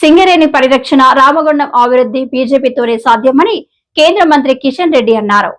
సింగరేణి పరిరక్షణ, రామగుండం అభివృద్ధి బీజేపీతోనే సాధ్యమని కేంద్ర మంత్రి కిషన్ రెడ్డి అన్నారు.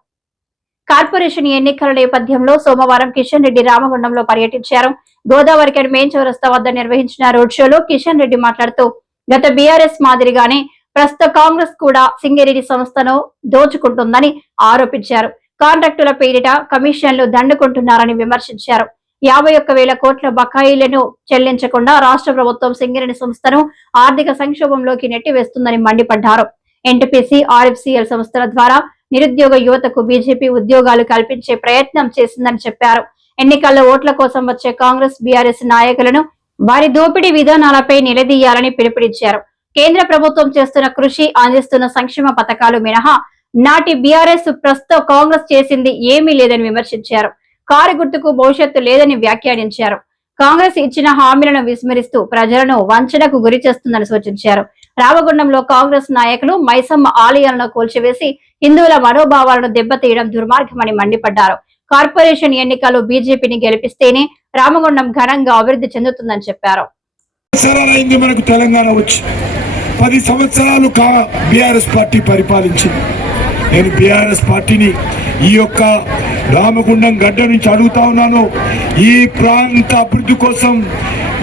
కార్పొరేషన్ ఎన్నికల నేపథ్యంలో సోమవారం కిషన్ రెడ్డి రామగుండంలో పర్యటించారు. గోదావరిఖని మెయిన్ చౌరస్తా వద్ద నిర్వహించిన రోడ్ షోలో కిషన్ రెడ్డి మాట్లాడుతూ గత బీఆర్ఎస్ మాదిరిగానే ప్రస్తుత కాంగ్రెస్ కూడా సింగరేణి సంస్థను దోచుకుంటుందని ఆరోపించారు. కాంట్రాక్టుల పేరిట కమిషన్లు దండుకుంటున్నారని విమర్శించారు. 51,000 కోట్ల బకాయిలను చెల్లించకుండా రాష్ట్ర ప్రభుత్వం సింగరేణి సంస్థను ఆర్థిక సంక్షోభంలోకి నెట్టివేస్తుందని మండిపడ్డారు. ఎన్టీపీసీ, ఆర్ఎఫ్సీఎల్ సంస్థల ద్వారా నిరుద్యోగ యువతకు బీజేపీ ఉద్యోగాలు కల్పించే ప్రయత్నం చేసిందని చెప్పారు. ఎన్నికల్లో ఓట్ల కోసం వచ్చే కాంగ్రెస్, బీఆర్ఎస్ నాయకులను వారి దోపిడీ విధానాలపై నిలదీయాలని పిలుపునిచ్చారు. కేంద్ర ప్రభుత్వం చేస్తున్న కృషి, అందిస్తున్న సంక్షేమ పథకాలు మినహా నాటి బీఆర్ఎస్ ప్రస్తుత కాంగ్రెస్ చేసింది ఏమీ లేదని విమర్శించారు. కారు గుర్తుకు భవిష్యత్తు లేదని వ్యాఖ్యానించారు. కాంగ్రెస్ ఇచ్చిన హామీలను విస్మరిస్తూ ప్రజలను వంచనకు గురి చేస్తుందని సూచించారు. రామగుండంలో కాంగ్రెస్ నాయకులు మైసమ్మ ఆలయాలను కూల్చివేసి హిందువుల మనోభావాలను దెబ్బతీయడం దుర్మార్గమని మండిపడ్డారు. కార్పొరేషన్ ఎన్నికల్లో బీజేపీని గెలిపిస్తేనే రామగుండం ఘనంగా అభివృద్ధి చెందుతుందని చెప్పారు. మనకు తెలంగాణ వచ్చి 10 సంవత్సరాలు బీఆర్ఎస్ పార్టీ పరిపాలించింది. నేను బీఆర్ఎస్ పార్టీని ఈ యొక్క రామగుండం గడ్డ నుంచి అడుగుతా ఉన్నాను. ఈ ప్రాంత అభివృద్ధి కోసం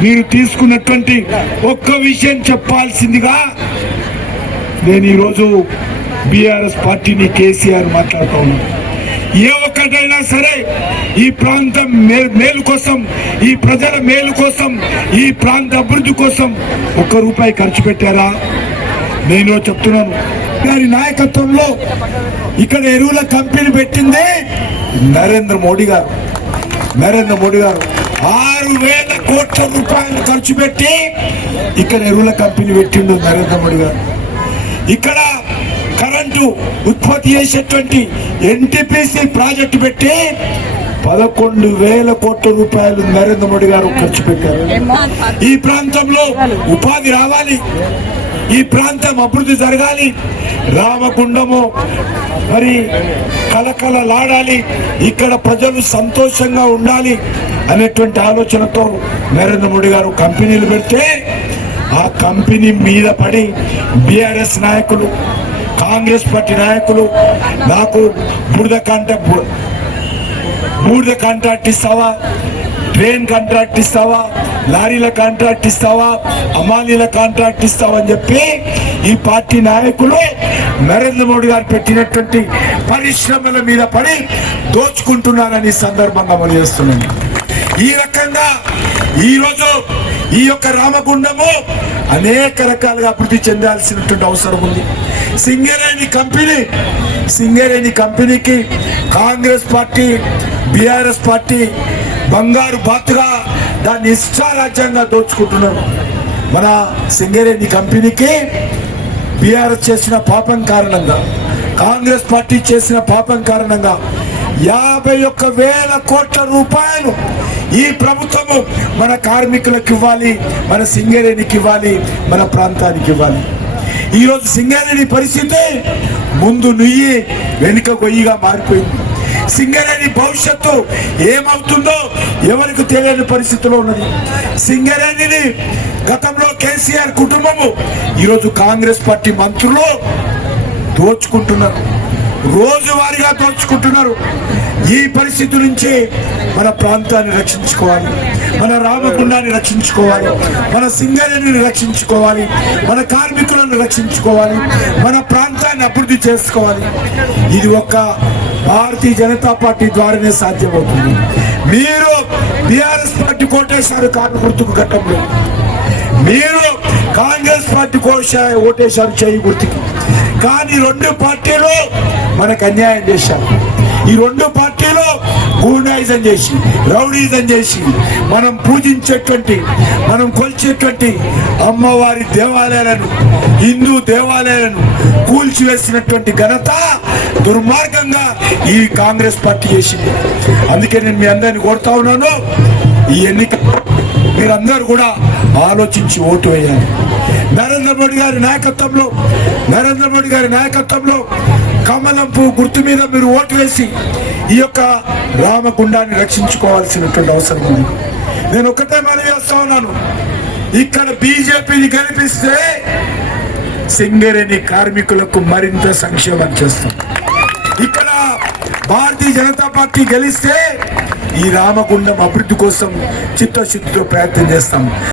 మీరు తీసుకున్నటువంటి ఒక్క విషయం చెప్పాల్సిందిగా నేను ఈరోజు బీఆర్ఎస్ పార్టీని కేసీఆర్ మాట్లాడుతూ ఉన్నాను. ఏ ఒక్కటైనా సరే ఈ ప్రాంతం మేలు కోసం, ఈ ప్రజల మేలు కోసం, ఈ ప్రాంత అభివృద్ధి కోసం ₹1 ఖర్చు పెట్టారా? నేను చెప్తున్నాను, గారి నాయకత్వంలో ఇక్కడ ఎరువుల కంపెనీ పెట్టింది నరేంద్ర మోడీ గారు. 6,000 కోట్ల రూపాయలు ఖర్చు పెట్టి ఇక్కడ ఎరువుల కంపెనీ పెట్టిండు నరేంద్ర మోడీ గారు. ఇక్కడ కరెంటు ఉత్పత్తి చేసేటువంటి ఎన్టీపీసీ ప్రాజెక్టు పెట్టి 11,000 కోట్ల రూపాయలు నరేంద్ర మోడీ గారు ఖర్చు పెట్టారు. ఈ ప్రాంతంలో ఉపాధి రావాలి, ఈ ప్రాంతం అభివృద్ధి జరగాలి, రామగుండము మరి కలకలలాడాలి, ఇక్కడ ప్రజలు సంతోషంగా ఉండాలి అనేటువంటి ఆలోచనతో నరేంద్ర మోడీ గారు కంపెనీలు పెడితే ఆ కంపెనీ మీద పడి బీఆర్ఎస్ నాయకులు, కాంగ్రెస్ పార్టీ నాయకులు నాకు బూడిద కాంట్రాక్ట్ ఇస్తావా, ట్రైన్ కాంట్రాక్ట్ ఇస్తావా, లారీల కాంట్రాక్ట్ ఇస్తావా, అమాలీల కాంట్రాక్ట్ ఇస్తావా అని చెప్పి ఈ పార్టీ నాయకులు నరేంద్ర మోడీ గారు పెట్టినటువంటి పరిశ్రమల మీద పడి దోచుకుంటున్నారని సందర్భంగా అమలు చేస్తున్నాను. ఈ రకంగా ఈరోజు ఈ యొక్క రామగుండము అనేక రకాలుగా అభివృద్ధి చెందాల్సినటువంటి అవసరం ఉంది. సింగరేణి కంపెనీకి కాంగ్రెస్ పార్టీ, బీఆర్ఎస్ పార్టీ బంగారు బాతుగా దాన్ని ఇష్టారాజ్యంగా దోచుకుంటున్నారు. మన సింగరేణి కంపెనీకి బీఆర్ఎస్ చేసిన పాపం కారణంగా, కాంగ్రెస్ పార్టీ చేసిన పాపం కారణంగా 51,000 కోట్ల రూపాయలు ఈ ప్రభుత్వము మన కార్మికులకు ఇవ్వాలి, మన సింగరేణికి ఇవ్వాలి, మన ప్రాంతానికి ఇవ్వాలి. ఈరోజు సింగరేణి పరిస్థితి ముందు నుయ్యి వెనుక గొయ్యిగా మారిపోయింది. సింగరేణి భవిష్యత్తు ఏమవుతుందో ఎవరికి తెలియని పరిస్థితిలో ఉన్నది. సింగరేణిని గతంలో కేసీఆర్ కుటుంబము, ఈరోజు కాంగ్రెస్ పార్టీ మంత్రులు దోచుకుంటున్నారు, రోజువారీగా దోచుకుంటున్నారు. ఈ పరిస్థితి నుంచి మన ప్రాంతాన్ని రక్షించుకోవాలి, మన రామగుండాన్ని రక్షించుకోవాలి, మన సింగరేణిని రక్షించుకోవాలి, మన కార్మికులను రక్షించుకోవాలి, మన ప్రాంతాన్ని అభివృద్ధి చేసుకోవాలి. ఇది ఒక్క భారతీయ జనతా పార్టీ ద్వారానే సాధ్యమవుతుంది. మీరు బీఆర్ఎస్ పార్టీ కోటేశారు కారు గుర్తుకు గతంలో, మీరు కాంగ్రెస్ పార్టీ ఓటేశారు చేయి గుర్తుకి. కానీ 2 పార్టీలు మనకు అన్యాయం చేశారు. ఈ 2 పార్టీలు గూండాయిజం చేసి, రౌడీజం చేసి మనం పూజించేటువంటి, మనం కొలిచేటువంటి అమ్మవారి దేవాలయాలను, హిందూ దేవాలయాలను కూల్చివేసినటువంటి ఘనత దుర్మార్గంగా ఈ కాంగ్రెస్ పార్టీ చేసింది. అందుకే నేను మీ అందరిని కోరుతా ఉన్నాను, ఈ ఎన్నిక మీరందరూ కూడా ఆలోచించి ఓటు వేయాలి. నరేంద్ర మోడీ గారి నాయకత్వంలో కమలం పువ్వు గుర్తు మీద మీరు ఓటు వేసి ఈ యొక్క రామగుండాన్ని రక్షించుకోవాల్సినటువంటి అవసరం ఉంది. నేను ఒకటే మనవి చేస్తా ఉన్నాను, ఇక్కడ బీజేపీని గెలిపిస్తే సింగరేణి కార్మికులకు మరింత సంక్షేమం చేస్తాం. ఇక్కడ భారతీయ జనతా పార్టీ గెలిస్తే ఈ రామగుండం అభివృద్ధి కోసం చిత్తశుద్ధితో ప్రయత్నం చేస్తాం.